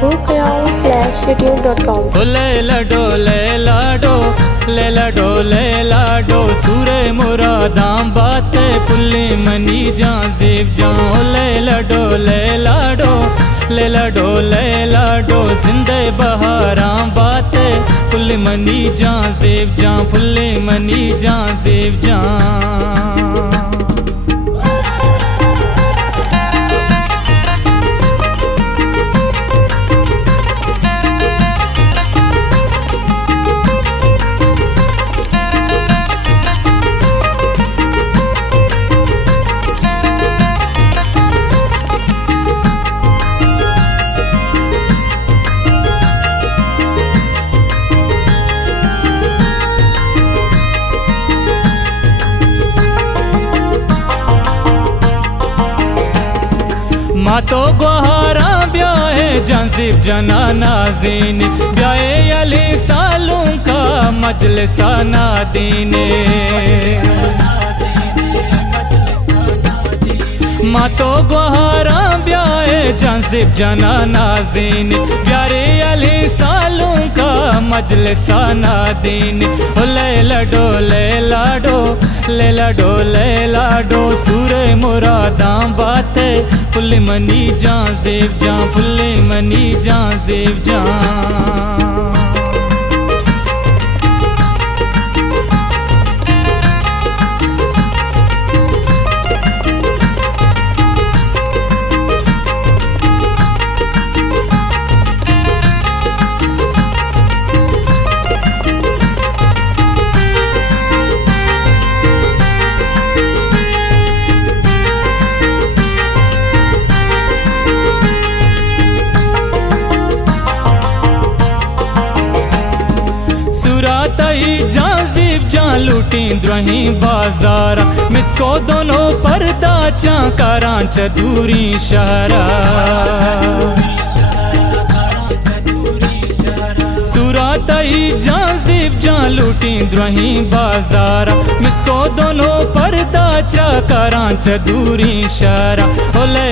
www.youtube.com। ले लाडो सूरे मुरादां बातें pulley money जां ज़ेब जां। ले लाडो जिंदे बहारां बातें पुल्ली मनी जां ज़ेब जां, पुल्ली मनी जां ज़ेब जां। मातो गुहारा ब्याहे जंजीब जना नाज़ीन, ब्याहे अली सालूं का मजलिसा नादीने। मातो गुहारा ब्याहे जंजीब जना नाज़ीन, प्यारे अली सालूं का मजलिसा नादीन। ले लाडो सूरे मुरादां बातें पुल्ली मनी जां ज़ेब जां, पुल्ली मनी जां ज़ेब जां। जाज़ीब जां लूटी द्रही बाजारा, मिसको दोनों पर्दा चा करां च दूरी शहरा। सुरातई जाज़ीब जां लूटी द्रही बाजारा, मिसको दोनों पर्दा चा करां च दूरी शहरा। ले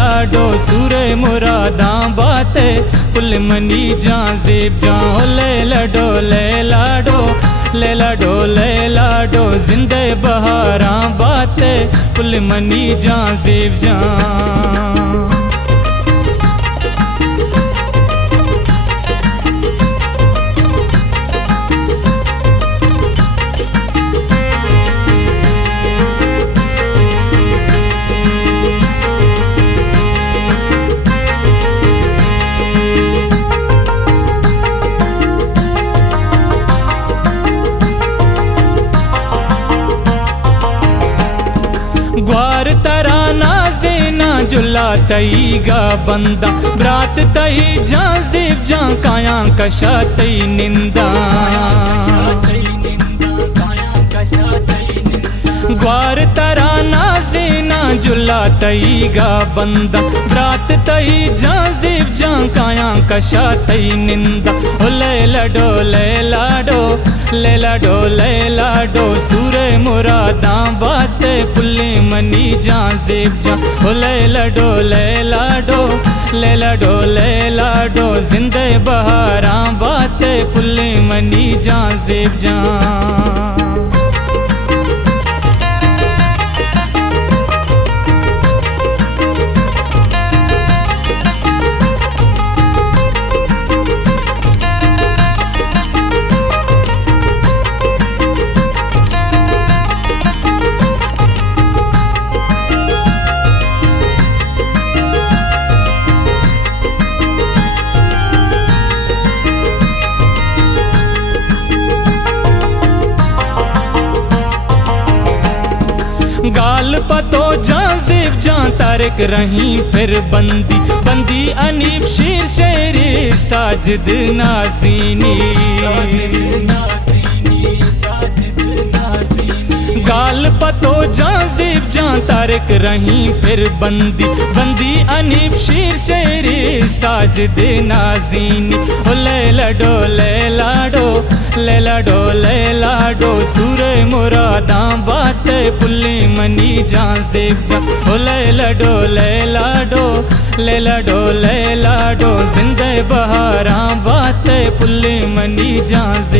लाडो सूरे मुरादां बातें पुल्ली मनी जां ज़ेब जां। ले लाडो जिंदे बहारां बातें पुल्ली मनी जां ज़ेब जां। ग्वार तरा नाज़ेना जुल्ला तई गा बंदा, ब्रात तई जाज़ीब जां काया कशा तई निंदा। ग्वार तरा नाज़ेना जुल्ला तई गा बंदा, ब्रात तई जाज़ीब जां काया कशा तई निंदा। ले लाडो सूरे मुरादां बातें पुल्ली मनी जां ज़ेब जां। ले लाडो जिंदे बहारां बातें पुल्ली मनी जां ज़ेब जां। गाल पतो जाज़ीब जां तारक रही फिर बंदी अनीब शीर शेरी साजिद नाज़ीनी। गाल पतो जाज़ीब जां तारक रही फिर बंदी अनीब शीर शेरी साजिद नाज़ीनी। ले लाडो लाडो सूरे मुरादां बाते पुल्ली मनी जां ज़ेब जां। ओ लैला डो लैला डो लैला डो लैला डो जिंदे बहारां बाते पुल्ली मनी जां ज़ेब